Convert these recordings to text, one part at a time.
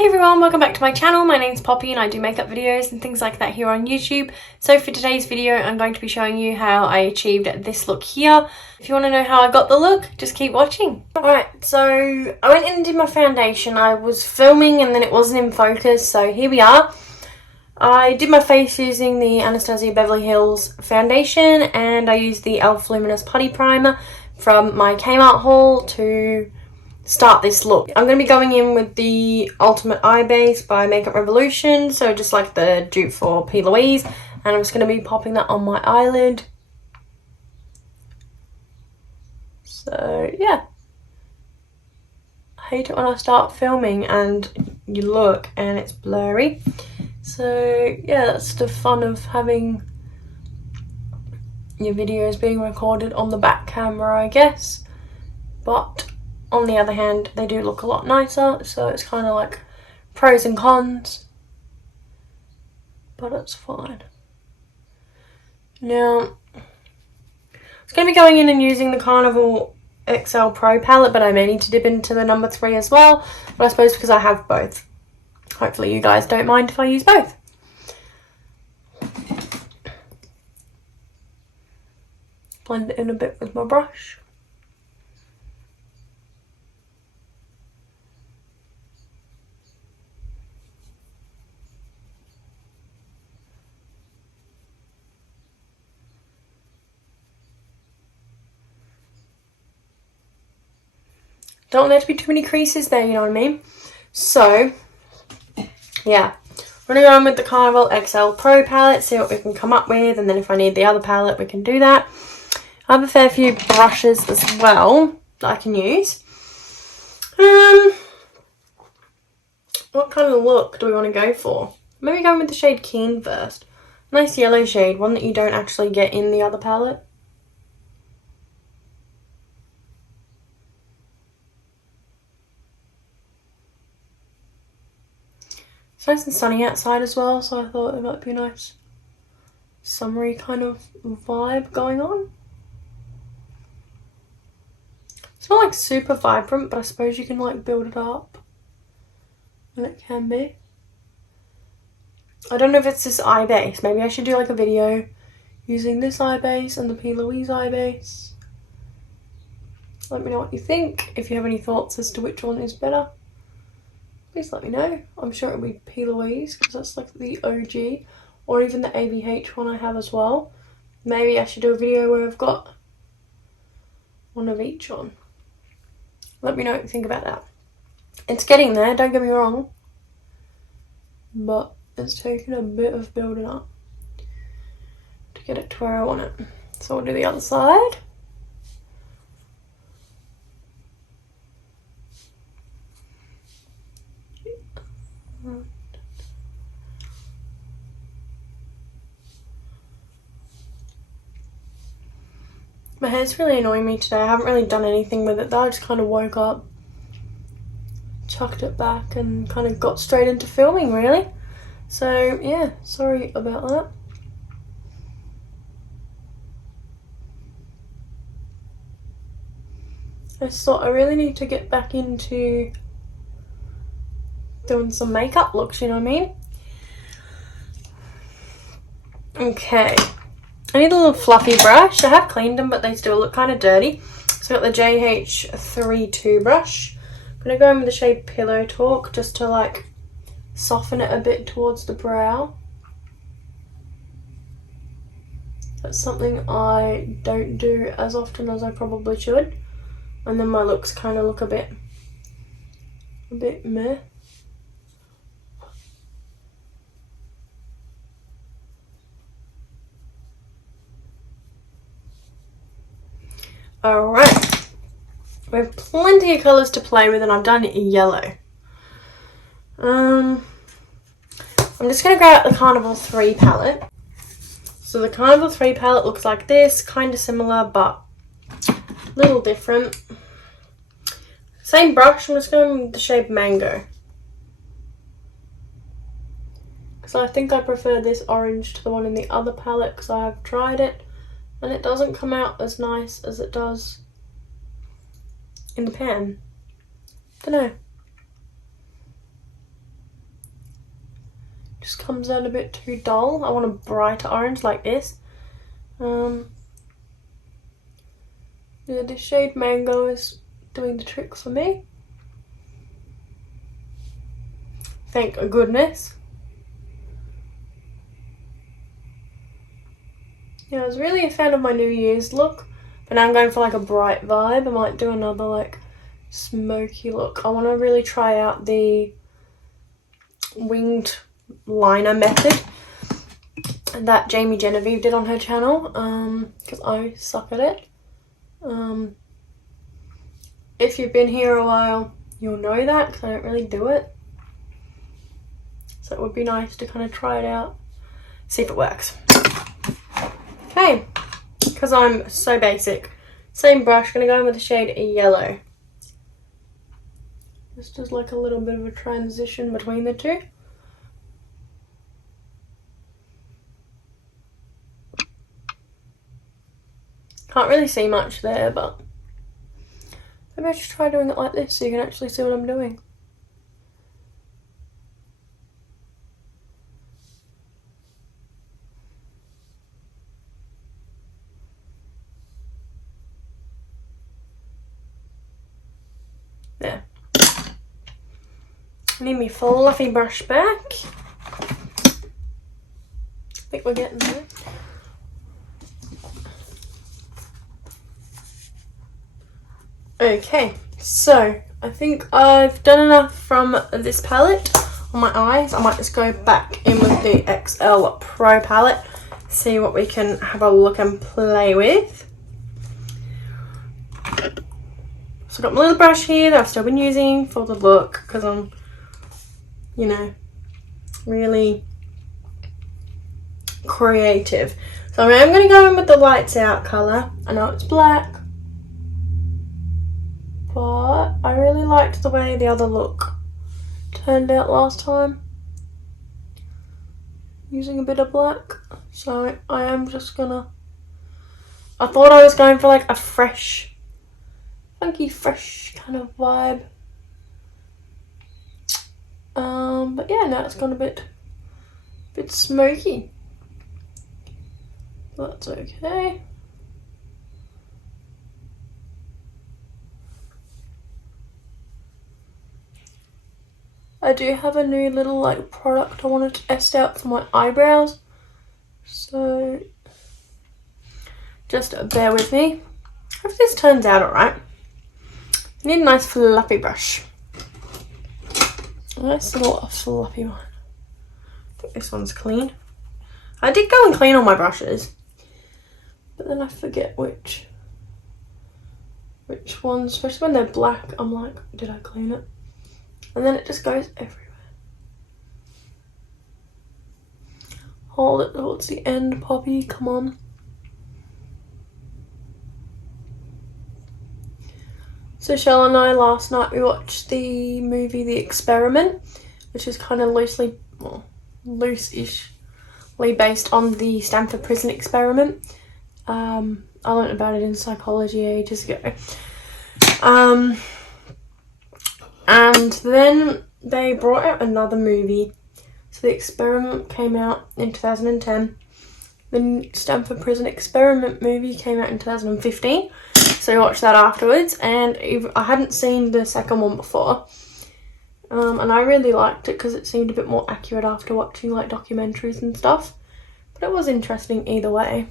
Hey everyone, welcome back to my channel. My name's Poppy and I do makeup videos and things like that here on YouTube. So for today's video, I'm going to be showing you how I achieved this look here. If you want to know how I got the look, just keep watching. Alright, so I went in and did my foundation. I was filming and then it wasn't in focus, so here we are. I did my face using the Anastasia Beverly Hills foundation and I used the e.l.f. Luminous Putty Primer from my Kmart haul to start this look. I'm going to be going in with the Ultimate Eye Base by Makeup Revolution, so just like the dupe for P. Louise, and I'm just going to be popping that on my eyelid. So yeah, I hate it when I start filming and you look and it's blurry. So yeah, that's the fun of having your videos being recorded on the back camera, I guess. But on the other hand, they do look a lot nicer, so it's kind of like pros and cons, but it's fine. Now, I was going to be going in and using the Carnival XL Pro palette, but I may need to dip into the number 3 as well, but I suppose because I have both. Hopefully you guys don't mind if I use both. Blend it in a bit with my brush. Don't want there to be too many creases there, you know what I mean? So, yeah. We're going to go on with the Carnival XL Pro palette, see what we can come up with, and then if I need the other palette, we can do that. I have a fair few brushes as well that I can use. What kind of look do we want to go for? Maybe going with the shade Keen first. Nice yellow shade, one that you don't actually get in the other palette. It's nice and sunny outside as well, so I thought it might be a nice summery kind of vibe going on. It's not like super vibrant, but I suppose you can like build it up. And it can be. I don't know if it's this eye base. Maybe I should do like a video using this eye base and the P. Louise eye base. Let me know what you think. If you have any thoughts as to which one is better, please let me know. I'm sure it'll be P. Louise because that's like the OG, or even the ABH one I have as well. Maybe I should do a video where I've got one of each on. Let me know what you think about that. It's getting there, don't get me wrong, but it's taken a bit of building up to get it to where I want it. So we'll do the other side. My hair's really annoying me today. I haven't really done anything with it though. I just kind of woke up, chucked it back and kind of got straight into filming really. So yeah, sorry about that. I just thought I really need to get back into doing some makeup looks, you know what I mean? Okay. I need a little fluffy brush. I have cleaned them, but they still look kind of dirty. So I've got the JH32 brush. I'm going to go in with the shade Pillow Talk just to like soften it a bit towards the brow. That's something I don't do as often as I probably should. And then my looks kind of look a bit meh. Alright, we have plenty of colours to play with and I've done yellow. I'm just going to grab out the Carnival 3 palette. So the Carnival 3 palette looks like this, kind of similar but a little different. Same brush, I'm just going with the shade Mango. Because I think I prefer this orange to the one in the other palette because I have tried it. And it doesn't come out as nice as it does in the pan. Don't know. just comes out a bit too dull. I want a brighter orange like this. Yeah, this shade Mango is doing the trick for me. Thank goodness. Yeah, I was really a fan of my New Year's look, but now I'm going for like a bright vibe. I might do another like smoky look. I want to really try out the winged liner method that Jamie Genevieve did on her channel, because I suck at it. If you've been here a while, you'll know that, because I don't really do it. So it would be nice to kind of try it out, see if it works. Okay, because I'm so basic. Same brush, gonna go in with the shade Yellow. This does like a little bit of a transition between the two. Can't really see much there, but maybe I should try doing it like this so you can actually see what I'm doing. There. I need my fluffy brush back. I think we're getting there. Okay, so I think I've done enough from this palette on my eyes. I might just go back in with the XL Pro palette, see what we can have a look and play with. So I've got my little brush here that I've still been using for the look, because I'm, you know, really creative. So I'm going to go in with the lights out colour. I know it's black, but I really liked the way the other look turned out last time, using a bit of black. So I am just gonna, I thought I was going for like a fresh, funky fresh kind of vibe, but yeah, now it's gone a bit smoky. That's okay. I do have a new little like product I wanted to test out for my eyebrows, so just bear with me. Hope this turns out alright. I need a nice fluffy brush. A nice little fluffy one. I think this one's clean. I did go and clean all my brushes, but then I forget which ones, especially when they're black. I'm like, did I clean it? And then it just goes everywhere. Hold it towards the end, Poppy, come on. So Shell and I last night we watched the movie The Experiment, which is kind of loosely, well, loose-ishly based on the Stanford Prison Experiment. I learned about it in psychology ages ago. And then they brought out another movie. So The Experiment came out in 2010. The Stanford Prison Experiment movie came out in 2015. So I watched that afterwards, and I hadn't seen the second one before. And I really liked it because it seemed a bit more accurate after watching like documentaries and stuff. But it was interesting either way.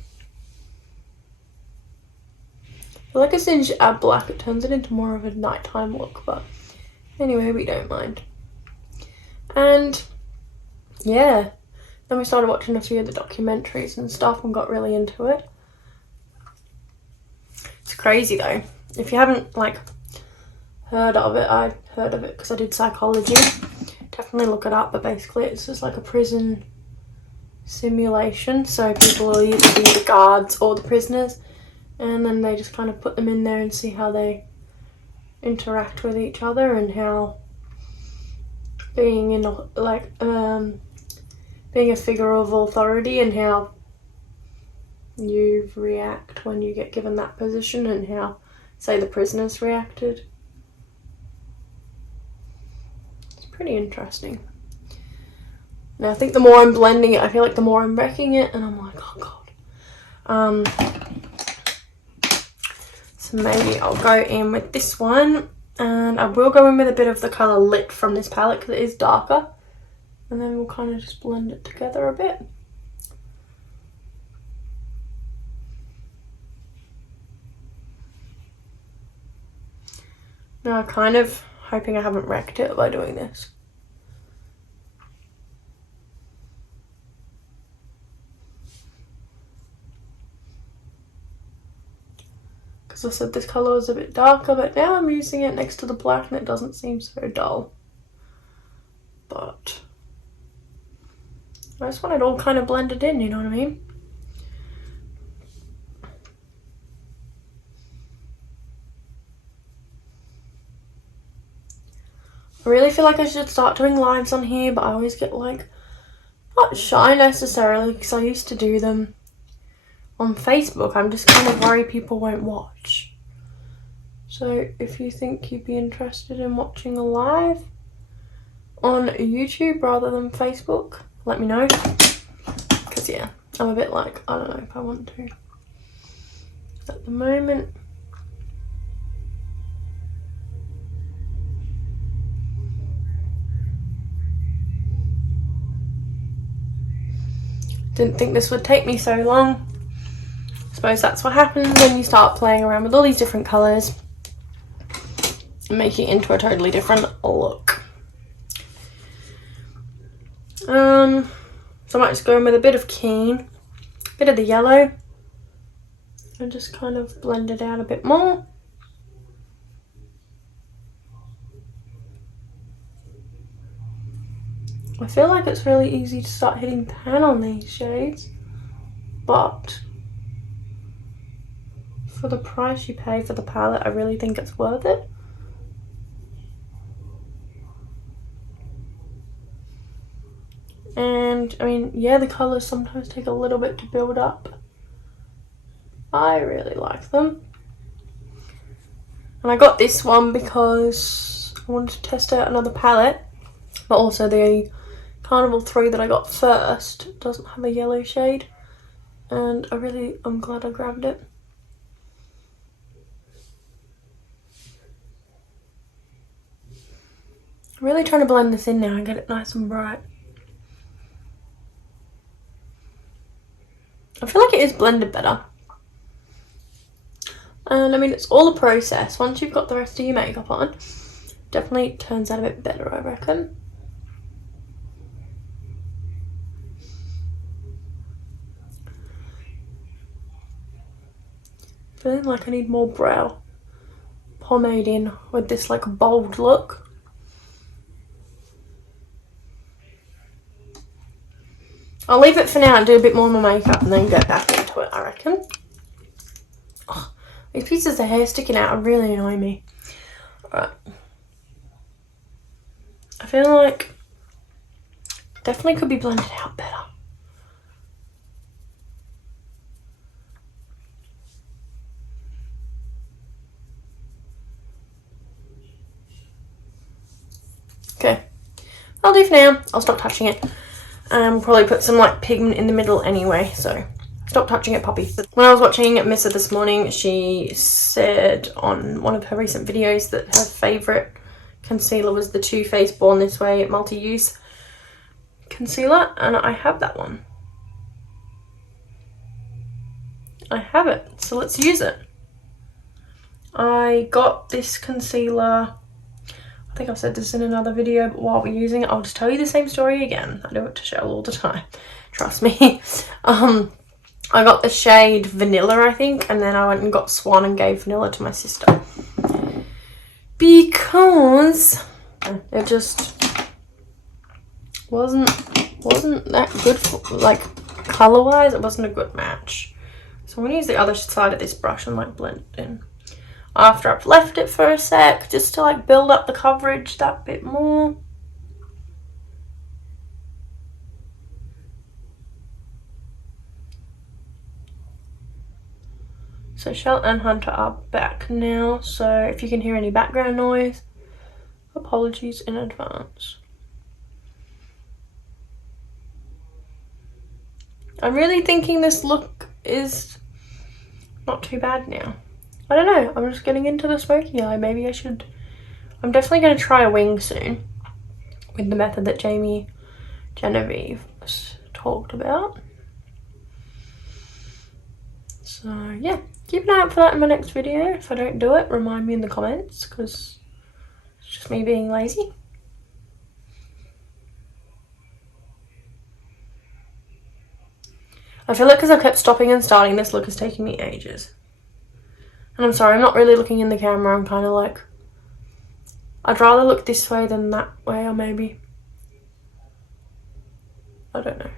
But like as soon as you add black, it turns it into more of a nighttime look, but anyway, we don't mind. And yeah, then we started watching a few of the documentaries and stuff and got really into it. It's crazy though. If you haven't like heard of it, I heard of it because I did psychology. Definitely look it up, but basically it's just like a prison simulation. So people will either be the guards or the prisoners, and then they just kind of put them in there and see how they interact with each other, and how being in like being a figure of authority and how you react when you get given that position, and how say the prisoners reacted. It's pretty interesting. Now I think the more I'm blending it, I feel like the more I'm wrecking it, and I'm like, oh god. So maybe I'll go in with this one, and I will go in with a bit of the colour Lit from this palette because it is darker, and then we'll kind of just blend it together a bit. Now I'm kind of hoping I haven't wrecked it by doing this. Because I said this colour was a bit darker, but now I'm using it next to the black and it doesn't seem so dull. But I just want it all kind of blended in, you know what I mean? I really feel like I should start doing lives on here, but I always get like, not shy necessarily, because I used to do them on Facebook. I'm just kind of worried people won't watch. So if you think you'd be interested in watching a live on YouTube rather than Facebook, let me know. Because yeah, I'm a bit like, I don't know if I want to at the moment. Didn't think this would take me so long. I suppose that's what happens when you start playing around with all these different colours and making it into a totally different look. So I might just go in with a bit of Keen, a bit of the yellow, and just kind of blend it out a bit more. I feel like it's really easy to start hitting pan on these shades, but for the price you pay for the palette, I really think it's worth it. And I mean, yeah, the colours sometimes take a little bit to build up. I really like them. And I got this one because I wanted to test out another palette, but also the Carnival 3 that I got first doesn't have a yellow shade, and I'm glad I grabbed it. I'm really trying to blend this in now and get it nice and bright. I feel like it is blended better. And I mean, it's all a process. Once you've got the rest of your makeup on, definitely turns out a bit better, I reckon. Feeling like I need more brow pomade in with this like bold look. I'll leave it for now and do a bit more of my makeup and then get back into it, I reckon. Oh, these pieces of hair sticking out really annoy me. Alright. I feel like definitely could be blended out better. Okay, I'll do for now. I'll stop touching it. We'll probably put some like pigment in the middle anyway, so stop touching it, Poppy. When I was watching Missa this morning, she said on one of her recent videos that her favourite concealer was the Too Faced Born This Way multi-use concealer, and I have that one. I have it, so let's use it. I got this concealer, I think I've said this in another video, but while we're using it, I'll just tell you the same story again. I do it to Shell all the time, trust me. I got the shade Vanilla, I think, and then I went and got Swan and gave Vanilla to my sister. Because it just wasn't that good for, like, colour-wise, it wasn't a good match. So I'm going to use the other side of this brush and like blend it in. After I've left it for a sec, just to like build up the coverage that bit more. So Shell and Hunter are back now, so if you can hear any background noise, apologies in advance. I'm really thinking this look is not too bad now. I don't know, I'm just getting into the smoky eye. Maybe I should, I'm definitely going to try a wing soon with the method that Genevieve talked about. So yeah, keep an eye out for that in my next video. If I don't do it, remind me in the comments, because it's just me being lazy. I feel like because I kept stopping and starting, this look is taking me ages. And I'm sorry, I'm not really looking in the camera. I'm kind of like, I'd rather look this way than that way, or maybe, I don't know.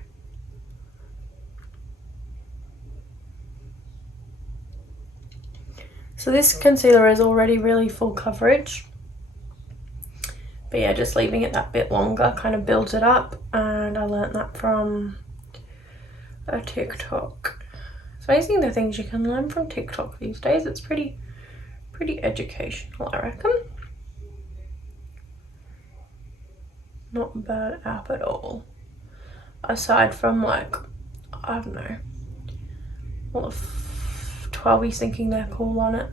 So this concealer is already really full coverage. But yeah, just leaving it that bit longer kind of builds it up. And I learnt that from a TikTok. It's amazing the things you can learn from TikTok these days. It's pretty educational, I reckon. Not a bad app at all. Aside from like, I don't know, what the 12ies thinking they're cool on it.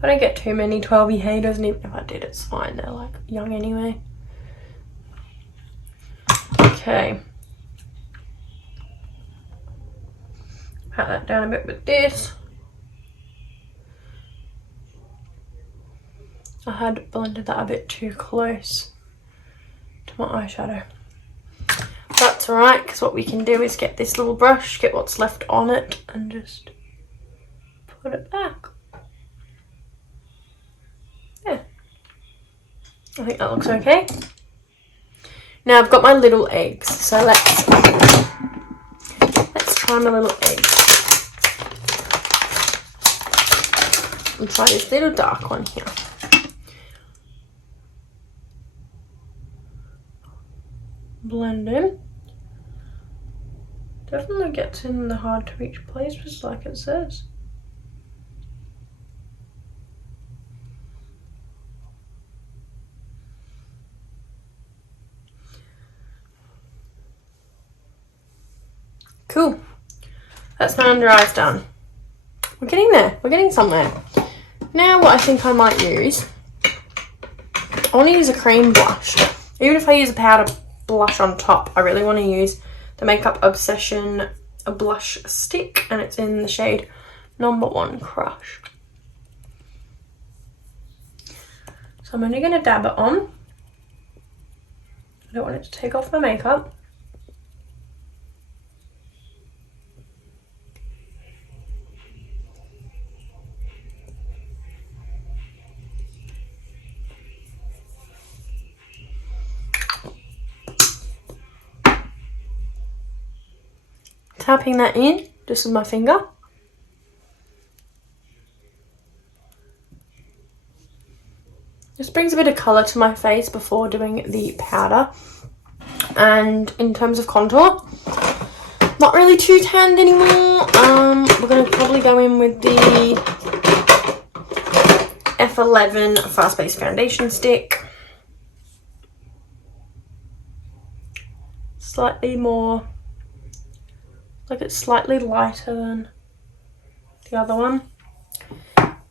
But I don't get too many 12e haters, and even if I did, it's fine. They're like young anyway. Okay. Pat that down a bit with this. I had blended that a bit too close to my eyeshadow. That's alright, because what we can do is get this little brush, get what's left on it, and just put it back. Yeah. I think that looks okay. Now I've got my little eggs, so let's try my little eggs. And try this little dark one here. Blend in. Definitely gets in the hard to reach places like it says. Cool. That's my under eyes done. We're getting there. We're getting somewhere. Now what I think I might use, I want to use a cream blush. Even if I use a powder blush on top, I really want to use the Makeup Obsession blush stick, and it's in the shade number 1 Crush. So I'm only going to dab it on. I don't want it to take off my makeup. Tapping that in just with my finger. This brings a bit of colour to my face before doing the powder. And in terms of contour, not really too tanned anymore. We're going to probably go in with the F11 Fast Base Foundation Stick. Slightly more, like it's slightly lighter than the other one.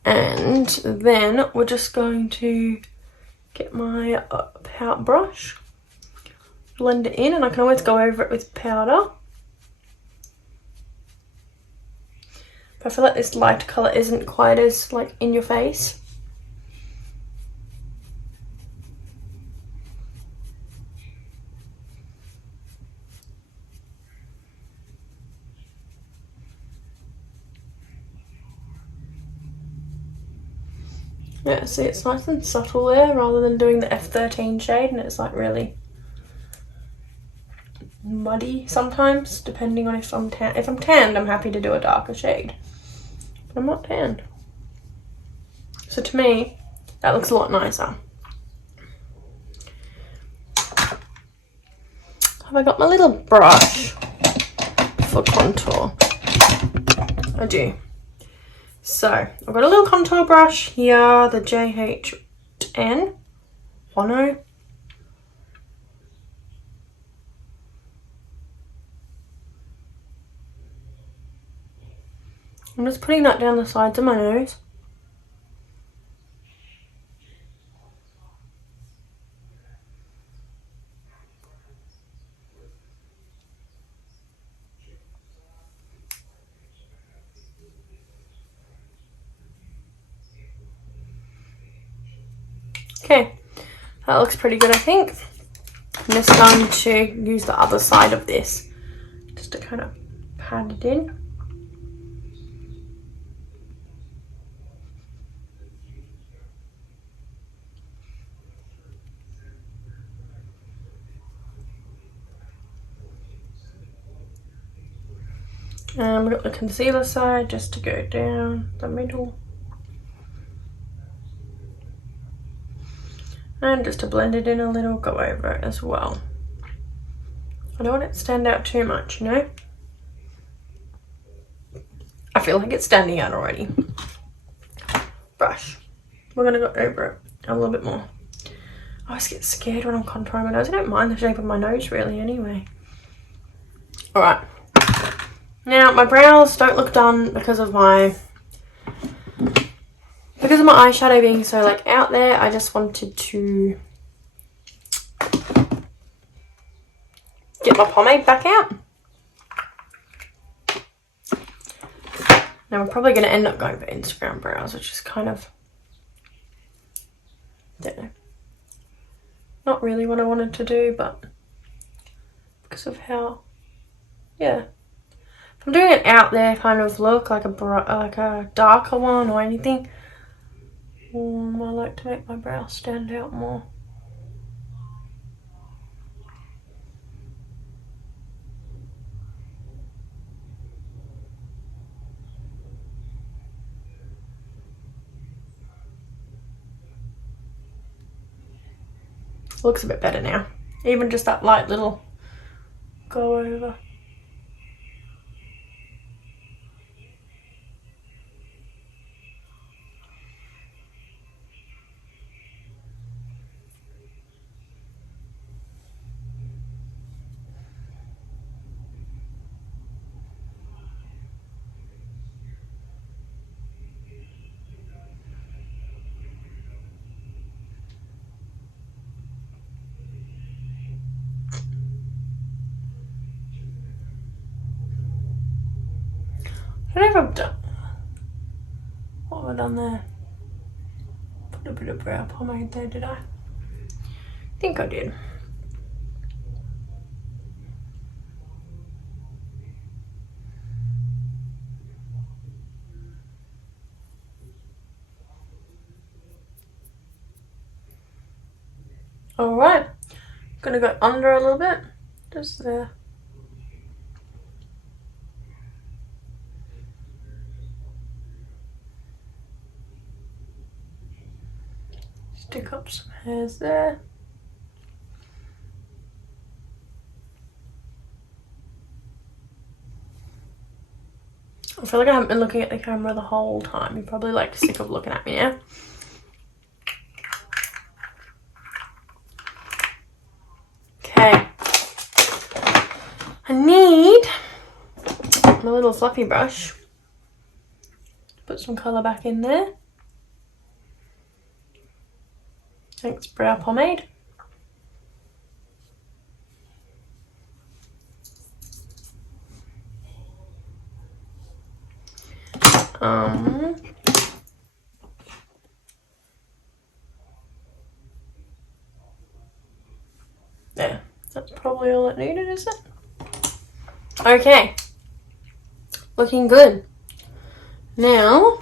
And then we're just going to get my pout brush, blend it in, and I can always go over it with powder. But I feel like this light colour isn't quite as like in your face. Yeah, see, it's nice and subtle there rather than doing the F13 shade, and it's like really muddy sometimes, depending on if I'm tan. If I'm tanned, I'm happy to do a darker shade, but I'm not tanned. So to me, that looks a lot nicer. Have I got my little brush for contour? I do. So I've got a little contour brush here, the JH10 10. I'm just putting that down the sides of my nose. Okay, that looks pretty good, I think. I'm just going to use the other side of this just to kind of pat it in. And we've got the concealer side just to go down the middle. And just to blend it in a little, go over it as well. I don't want it to stand out too much, you know? I feel like it's standing out already. Brush. We're gonna go over it a little bit more. I always get scared when I'm contouring my nose. I don't mind the shape of my nose really anyway. Alright. Now my brows don't look done because of my eyeshadow being so like out there. I just wanted to get my pomade back out. Now we're probably going to end up going for Instagram brows, which is kind of, I don't know, not really what I wanted to do, but because of how, yeah. If I'm doing an out there kind of look, like a darker one or anything, I like to make my brows stand out more. Looks a bit better now. Even just that light little go over. I don't know if I've done, what have I done there? Put a bit of brow pomade there, did I? I think I did. Alright, gonna go under a little bit, just there. Stick up some hairs there. I feel like I haven't been looking at the camera the whole time. You're probably like sick of looking at me now. Okay. I need my little fluffy brush to put some colour back in there. I think it's brow pomade. There, that's probably all it needed, is it? Okay, looking good. Now,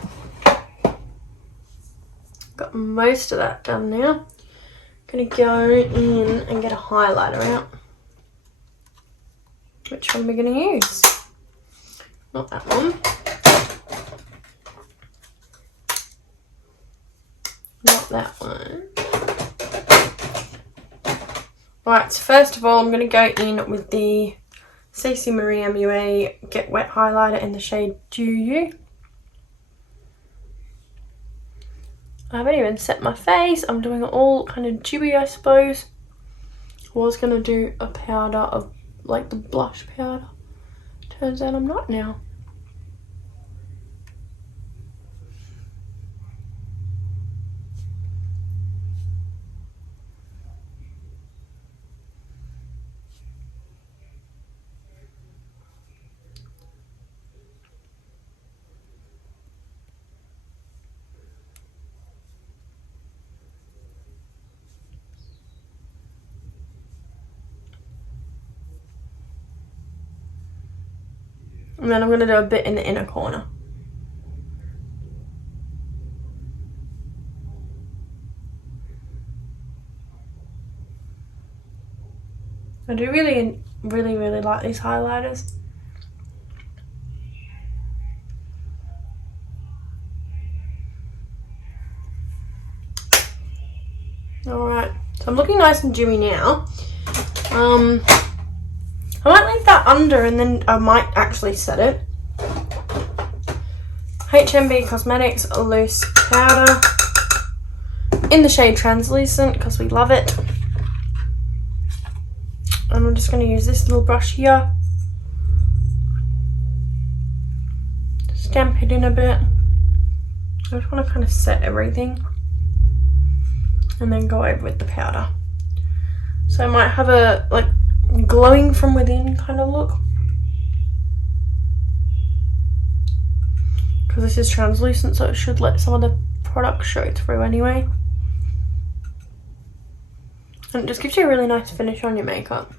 got most of that done now. Gonna go in and get a highlighter out. Which one are we gonna use? Not that one. Not that one. Right, so first of all, I'm going to go in with the CC Marie MUA Get Wet Highlighter in the shade Do You. I haven't even set my face. I'm doing it all kind of dewy, I suppose. I was going to do a powder of, like the blush powder. Turns out I'm not now. And then I'm going to do a bit in the inner corner. I do really like these highlighters. Alright, so I'm looking nice and dewy now. I might leave that under and then I might actually set it. HMB Cosmetics Loose Powder in the shade Translucent because we love it. And I'm just going to use this little brush here. Stamp it in a bit. I just want to kind of set everything. And then go over with the powder. So I might have a like glowing from within kind of look. Because this is translucent, so it should let some of the product show through anyway. And it just gives you a really nice finish on your makeup.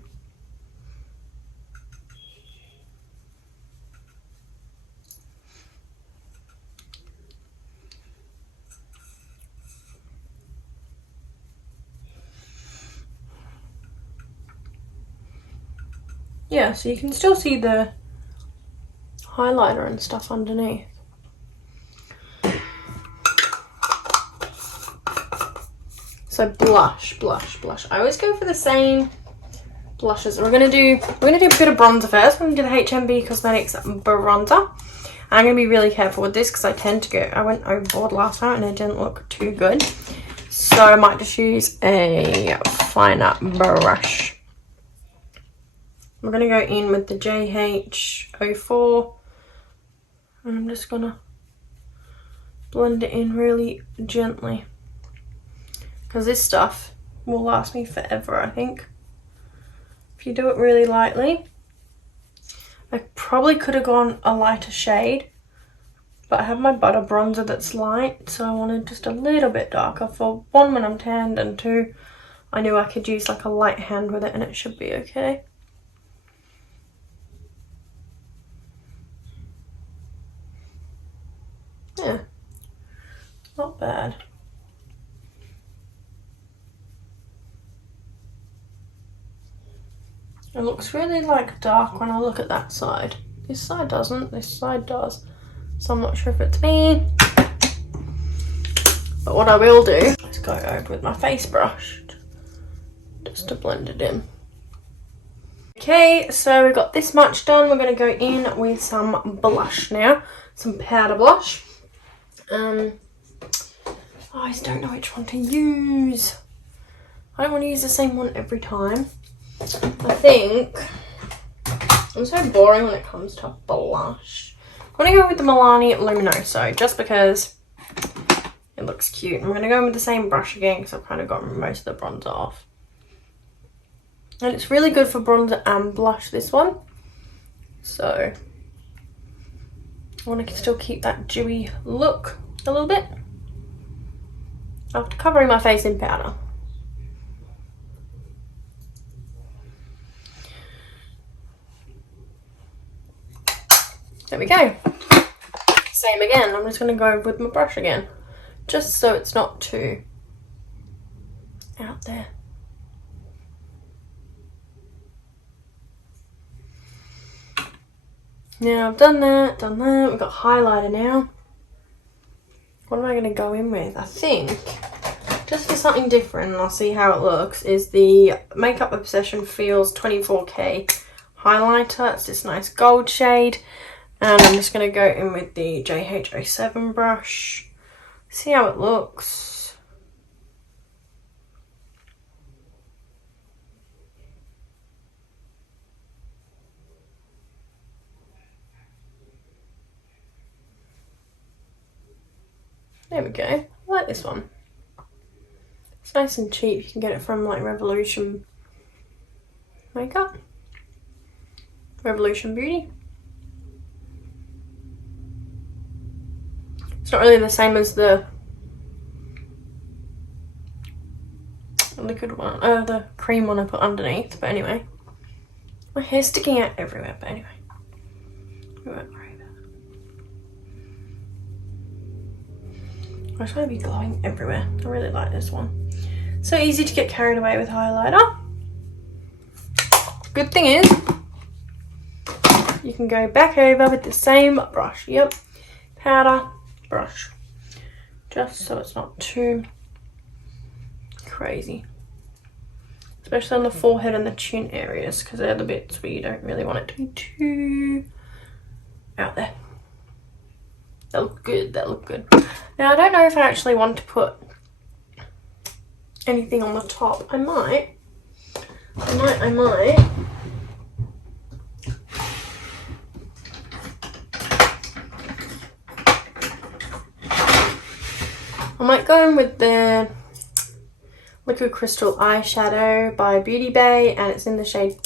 Yeah, so you can still see the highlighter and stuff underneath. So blush. I always go for the same blushes. We're gonna do a bit of bronzer first. We're gonna do the HMB Cosmetics bronzer. And I'm gonna be really careful with this because I went overboard last time and it didn't look too good. So I might just use a finer brush. I'm going to go in with the JH04 and I'm just going to blend it in really gently because this stuff will last me forever, I think, if you do it really lightly. I probably could have gone a lighter shade, but I have my butter bronzer that's light, so I wanted just a little bit darker for one, when I'm tanned, and two, I knew I could use like a light hand with it and it should be okay. Yeah, not bad. It looks really like dark when I look at that side. This side doesn't, this side does. So I'm not sure if it's me. But what I will do is go over with my face brush just to blend it in. Okay, so we've got this much done. We're going to go in with some blush now, some powder blush. I just don't know which one to use. I don't want to use the same one every time. I think I'm so boring when it comes to blush. I'm going to go with the Milani Luminoso just because it looks cute. I'm going to go in with the same brush again because I've kind of got most of the bronzer off. And it's really good for bronzer and blush, this one. So I want to still keep that dewy look a little bit after covering my face in powder. There we go. Same again. I'm just going to go with my brush again, just so it's not too out there. Now I've done that. We've got highlighter now. What am I going to go in with? I think, just for something different, and I'll see how it looks, is the Makeup Obsession Feels 24K highlighter. It's this nice gold shade. And I'm just going to go in with the JH07 brush. See how it looks. There we go. I like this one. It's nice and cheap. You can get it from like Revolution Makeup. Revolution Beauty. It's not really the same as the liquid one, the cream one I put underneath, but anyway. My hair's sticking out everywhere, but anyway. I try to be glowing everywhere. I really like this one. So easy to get carried away with highlighter. Good thing is, you can go back over with the same brush. Yep, powder, brush. Just so it's not too crazy. Especially on the forehead and the chin areas, because they're the bits where you don't really want it to be too out there. That look good, that look good. Now I don't know if I actually want to put anything on the top. I might. I might go in with the Liquid Crystal eyeshadow by Beauty Bay, and it's in the shade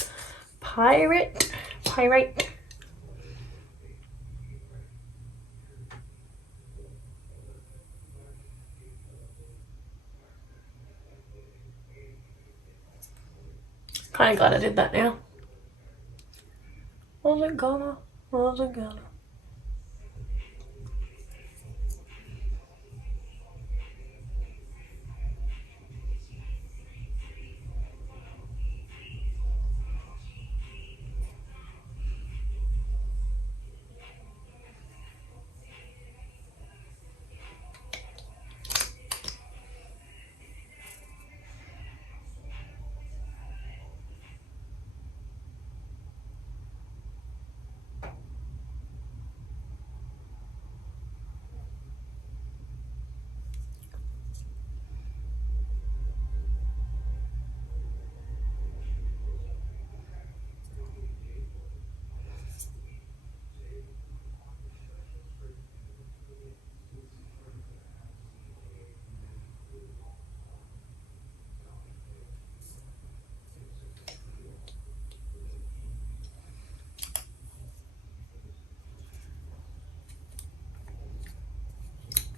Pirate. Kind of glad I did that now. Wasn't gonna.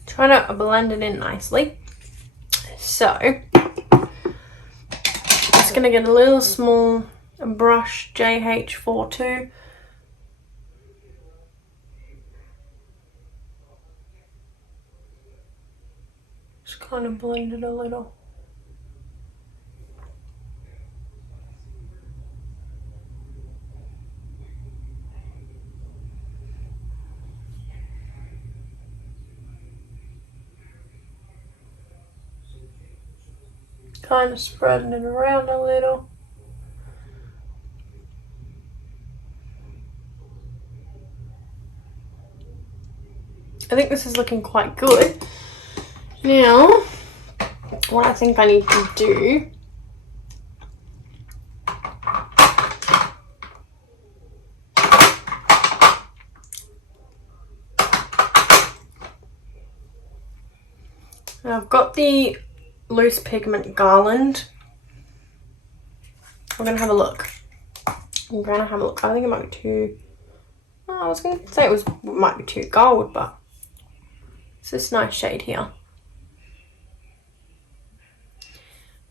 Trying to blend it in nicely. So, just going to get a little small brush, JH42. Just kind of blend it a little. Kind of spreading it around a little. I think this is looking quite good. Now, what I think I need to do I've got the loose pigment garland. We're gonna have a look. I think it might be too, I was gonna say it might be too gold, but it's this nice shade here.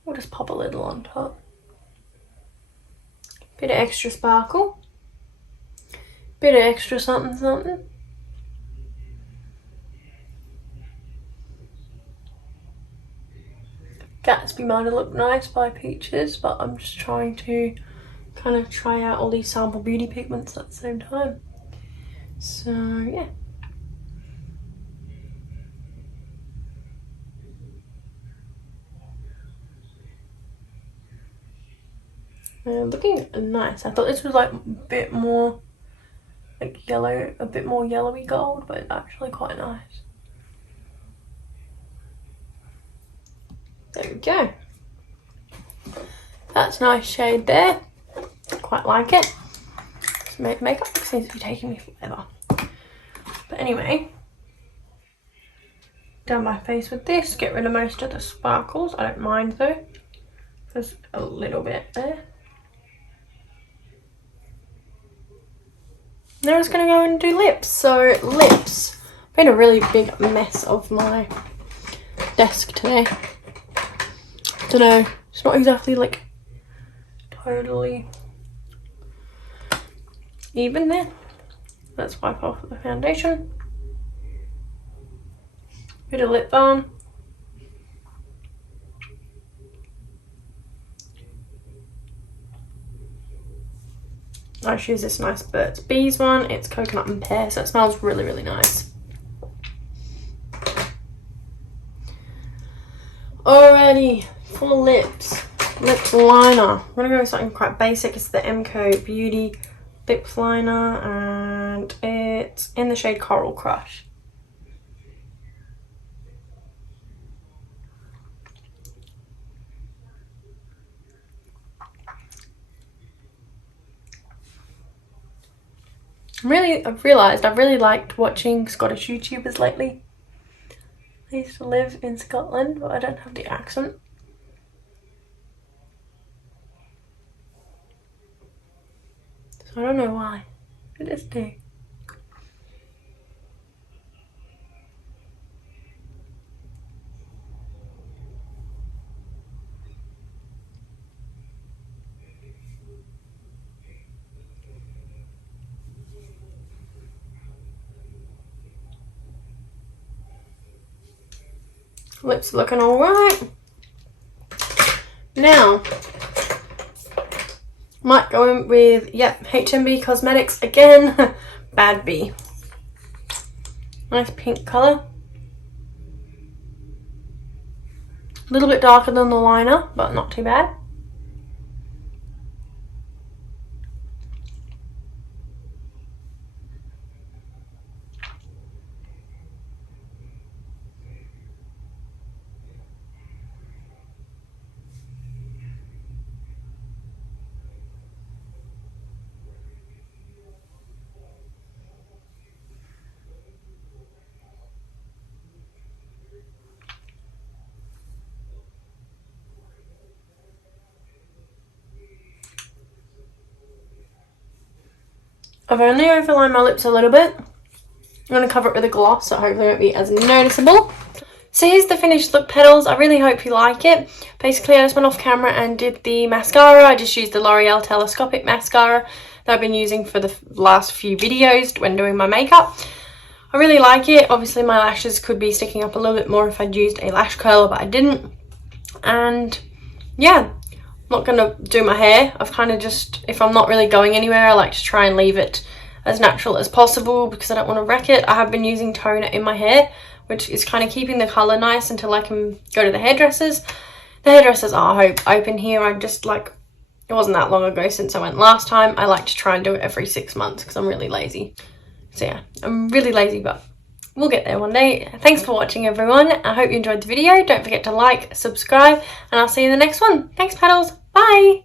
We'll just pop a little on top. Bit of extra sparkle. Bit of extra something something. Gatsby might have looked nice by Peaches, but I'm just trying to kind of try out all these sample beauty pigments at the same time. So yeah. Looking nice. I thought this was like a bit more like yellow, a bit more yellowy gold, but it's actually quite nice. There we go. That's a nice shade there. Quite like it. Makeup seems to be taking me forever. But anyway, down my face with this. Get rid of most of the sparkles. I don't mind though. There's a little bit there. Now I'm just going to go and do lips. So lips. I've been a really big mess of my desk today. Don't know. It's not exactly like totally even there. Let's wipe off the foundation. Bit of lip balm. I choose this nice Burt's Bees one. It's coconut and pear, so it smells really, really nice. Alrighty, for lips. Lip liner. I'm going to go with something quite basic. It's the MCO Beauty lip liner, and it's in the shade Coral Crush. I've realised I've really liked watching Scottish YouTubers lately. I used to live in Scotland, but I don't have the accent. So I don't know why. I just do. Lips looking alright. Now, might go in with, yep, HMB Cosmetics again. Bad Bee. Nice pink colour. A little bit darker than the liner, but not too bad. I've only overlined my lips a little bit. I'm going to cover it with a gloss, so hopefully it won't be as noticeable. So here's the finished look, petals. I really hope you like it. Basically, I just went off camera and did the mascara. I just used the L'Oreal Telescopic mascara that I've been using for the last few videos when doing my makeup. I really like it. Obviously, my lashes could be sticking up a little bit more if I'd used a lash curler, but I didn't. And yeah. Not gonna do my hair. I've kind of just, if I'm not really going anywhere, I like to try and leave it as natural as possible because I don't want to wreck it. I have been using toner in my hair, which is kind of keeping the colour nice until I can go to the hairdressers. The hairdressers are open here. I just like, it wasn't that long ago since I went last time. I like to try and do it every 6 months because I'm really lazy. So yeah, I'm really lazy, but we'll get there one day. Thanks for watching, everyone. I hope you enjoyed the video. Don't forget to like, subscribe, and I'll see you in the next one. Thanks, petals. Bye.